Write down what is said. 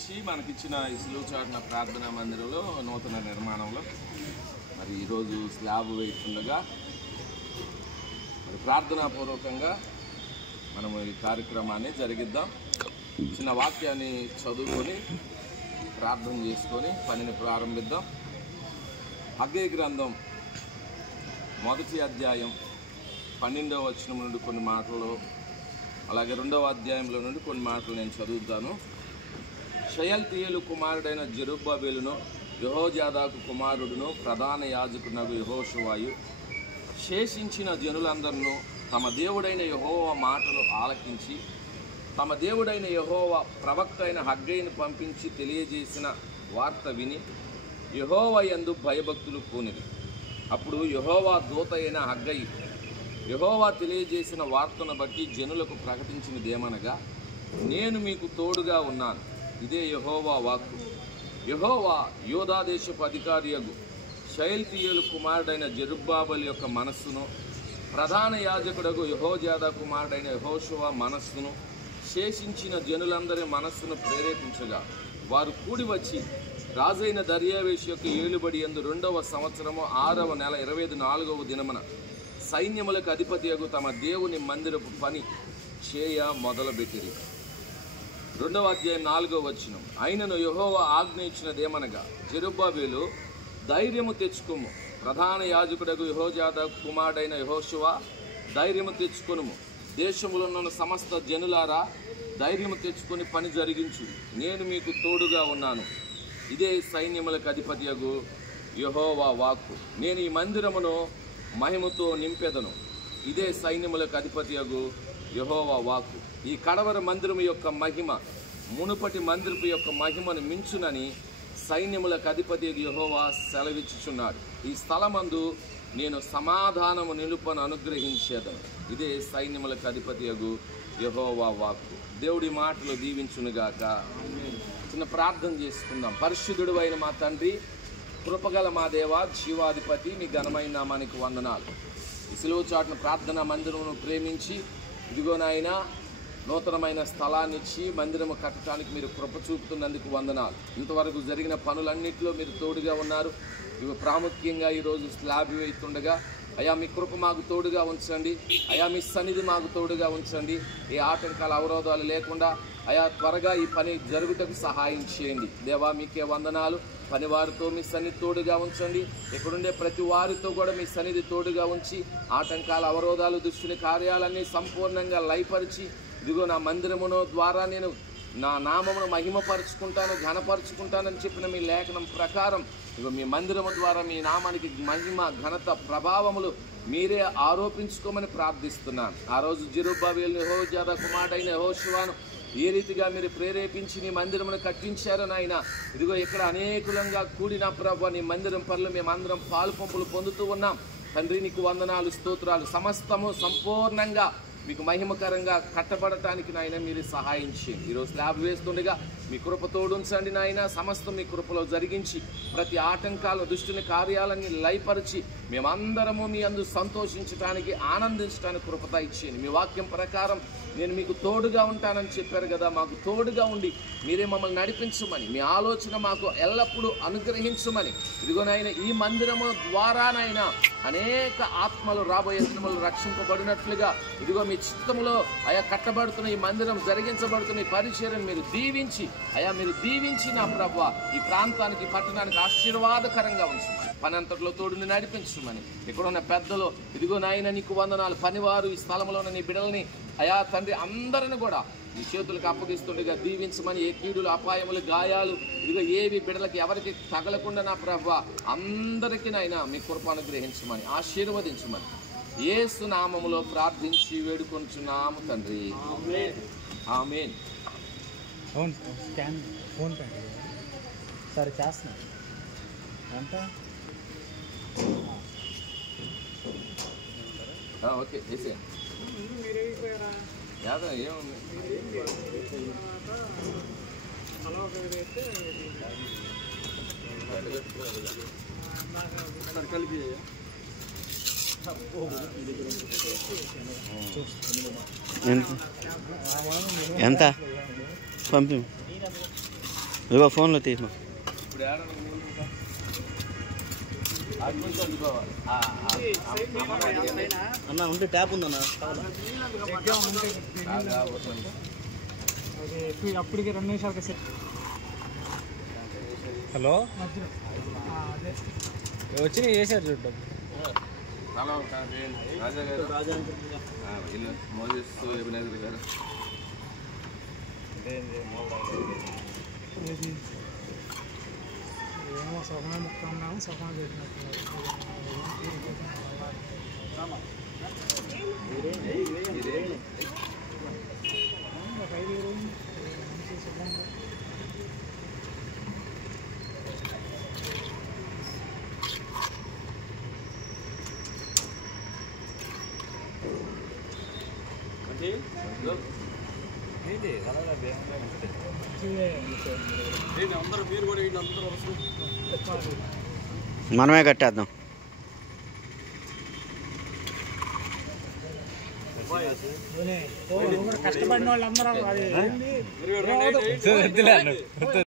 మనకిచ్చిన ఈ సిలువ చాటున ప్రార్థనా మందిరంలో నూతన నిర్మాణంలో మరి ఈరోజు స్లాబ్ వేస్తుండగా మరి ప్రార్థనాపూర్వకంగా మనము ఈ కార్యక్రమాన్ని జరిగిద్దాం. చిన్న వాక్యాన్ని చదువుకొని ప్రార్థన చేసుకొని పనిని ప్రారంభిద్దాం. హగ్గై గ్రంథం 1వ అధ్యాయం 12వ వచనం నుండి కొన్ని మాటలు, అలాగే 2వ అధ్యాయంలో నుండి కొన్ని మాటలు నేను చదువుతాను. షయల్తీయేలు కుమారుడైన జెరుబ్బాబెలును, యెహోజాదాకు కుమారుడును, ప్రధాన యాజకునగు యెహోషువాయు శేషించిన జనులందరూ తమ దేవుడైన యెహోవా మాటలు ఆలకించి, తమ దేవుడైన యెహోవా ప్రవక్త అయిన హగ్గైని పంపించి తెలియజేసిన వార్త విని యెహోవా యందు భయభక్తులు పూనిరి. అప్పుడు యెహోవా దూత అయిన హగ్గై యెహోవా తెలియజేసిన వార్తను బట్టి జనులకు ప్రకటించినదేమనగా, నేను మీకు తోడుగా ఉన్నాను. ఇదే యెహోవా వాక్కు. యెహోవా యూదా దేశపు అధికారియగు షయల్తీయేలు కుమారుడైన జెరుబ్బాబెలు యొక్క మనస్సును, ప్రధాన యాజకుడగు యెహోజాదా కుమారుడైన యెహోషువ మనస్సును, శేషించిన జనులందరి మనస్సును ప్రేరేపించగా, వారు కూడి వచ్చి రాజైన దర్యావేషు యొక్క ఏలుబడి యందు 2వ సంవత్సరము 6వ నెల 24వ దినమున సైన్యములకు అధిపతియగు తమ దేవుని మందిరపు పని చేయ మొదలుపెట్టిరి. 2వ అధ్యాయం 4వ వచనం. అయినను యెహోవా ఆజ్ఞ ఇచ్చినదేమనగా, జెరుబ్బాబెలు ధైర్యము తెచ్చుకొము, ప్రధాన యాజకుడగు యెహోజాదా కుమారుడైన యెహోషువ ధైర్యము తెచ్చుకొనుము, దేశములో ఉన్న సమస్త జనులారా ధైర్యము తెచ్చుకొని పని జరిగించు, నేను మీకు తోడుగా ఉన్నాను. ఇదే సైన్యములకు అధిపతియగు యెహోవా వాక్కు. నేను ఈ మందిరమును మహిమతో నింపెదను. ఇదే సైన్యములకు అధిపతియగు యెహోవా వాక్కు. ఈ కడవర మందిరము యొక్క మహిమ మునుపటి మందిరపు యొక్క మహిమను మించునని సైన్యములకు అధిపతి యెహోవా సెలవిచ్చుచున్నాడు. ఈ స్థలమందు నేను సమాధానము నిలుపను అనుగ్రహించేదను. ఇదే సైన్యములకు అధిపతియగు యెహోవా వాక్కు. దేవుడి మాటలు దీవించునుగాక. చిన్న ప్రార్థన చేసుకుందాం. పరిశుద్ధుడు అయిన మా తండ్రి, కృపగల మా దేవ, జీవాధిపతి, మీ ఘనమైన నామానికి వందనాలు. ఈ సిలువ చాటున ప్రార్థనా మందిరమును ప్రేమించి ఇదిగో నాయన నూతనమైన స్థలాన్ని ఇచ్చి మందిరము కట్టడానికి మీరు కృప చూపుతున్నందుకు వందనాలు. ఇంతవరకు జరిగిన పనులన్నింటిలో మీరు తోడుగా ఉన్నారు. ఇవి ప్రాముఖ్యంగా ఈరోజు స్లాబ్ వేస్తుండగా అయా మీ కృప మాకు తోడుగా ఉంచండి. అయా మీ సన్నిధి మాకు తోడుగా ఉంచండి. ఏ ఆటంకాల అవరోధాలు లేకుండా అయా త్వరగా ఈ పని జరుగుటకు సహాయం చేయండి. దేవా మీకే వందనాలు. పనివారితో మీ సన్నిధి తోడుగా ఉంచండి. ఇక్కడుండే ప్రతి వారితో కూడా మీ సన్నిధి తోడుగా ఉంచి ఆటంకాల అవరోధాలు దుష్టుని కార్యాలన్నీ సంపూర్ణంగా లయపరిచి ఇదిగో నా మందిరమును ద్వారా నేను నా నామమును మహిమపరుచుకుంటాను, ఘనపరుచుకుంటానని చెప్పిన మీ లేఖనం ప్రకారం ఇదిగో మీ మందిరము ద్వారా మీ నామానికి మహిమ, ఘనత, ప్రభావములు మీరే ఆరోపించుకోమని ప్రార్థిస్తున్నాను. ఆ రోజు జెరుబ్బాబెలు యెహోజాదా కుమారుడైన యెహోషువను ఏ రీతిగా మీరు ప్రేరేపించి నీ మందిరమును కట్టించారో నాయన, ఇదిగో ఇక్కడ అనేకులంగా కూడిన ప్రభు నీ మందిరం పనులు మేమందరం పాలు పంపులు పొందుతూ ఉన్నాం. తండ్రి నీకు వందనాలు, స్తోత్రాలు. సమస్తము సంపూర్ణంగా మీకు మహిమకరంగా కట్టబడటానికి నాయన మీరు సహాయం చేయండి. ఈరోజు స్లాబ్ వేస్తుండగా మీ కృప తోడుంచండి నాయన. సమస్తం మీ కృపలో జరిగించి ప్రతి ఆటంకాలు దుష్టుని కార్యాలన్నీ లయపరిచి మేమందరము మీ అందు సంతోషించడానికి, ఆనందించడానికి కృపత ఇచ్చేయండి. మీ వాక్యం ప్రకారం నేను మీకు తోడుగా ఉంటానని చెప్పారు కదా, మాకు తోడుగా ఉండి మీరే మమ్మల్ని నడిపించమని, మీ ఆలోచన మాకు ఎల్లప్పుడూ అనుగ్రహించమని, ఇదిగోనైనా ఈ మందిరము ద్వారానైనా అనేక ఆత్మలు రాబోయే దినములు రక్షింపబడినట్లుగా ఇదిగో మీ చిత్తములో అయా కట్టబడుతున్న ఈ మందిరం జరిగించబడుతున్న ఈ పరిచర్యను మీరు దీవించి మీరు దీవించి నా ప్రభువా ఈ ప్రాంతానికి, పట్టణానికి ఆశీర్వాదకరంగా ఉంచమని, పని అంతట్లో తోడుని నడిపించమని, ఇక్కడున్న పెద్దలు ఇదిగో నాయన నీకు వందనాలు. పనివారు ఈ స్థలంలో ఉన్న నీ బిడ్డల్ని అయా తండ్రి అందరిని కూడా నీ చేతులకు అప్పగిస్తుండగా దీవించమని, ఏ కీడులు, అపాయములు, గాయాలు ఇదిగో ఏవి బిడ్డలకి ఎవరికి తగలకుండా నా ప్రభువా అందరికీ నాయన మీ కృప అనుగ్రహించమని, ఆశీర్వదించమని యేసు నామములో ప్రార్థించి వేడుకొంచున్నాము తండ్రి. ఆమేన్. అవును, స్కాన్ ఫోన్ పే సరే చేస్తున్నా ఎంత ఓకే వేసే యాద ఏముంది కలిపి ఎంత పంపి ఇదిగో ఫోన్లో తీసి ఇప్పుడు ఏడన్నా నీళ్ళు ఇంకా? అటు నుంచి అందుకోవాలి. అన్న ఉంటే ట్యాప్ ఉందన్న. అప్పటికి 2 నిమిషాలకి సెట్. హలో వచ్చి చేశారు చూద్దాం. హలో రాజా గారు, వీళ్ళు మోజెస్ ఎబినేజర్ గారు. ఏమో సగమే ముక్క ఉన్నాము, సగమే పెట్టినట్టున్నారు. ఒక 5 రోజులు మనమే కట్టేద్దాం. కష్టపడిన వాళ్ళందరూ అది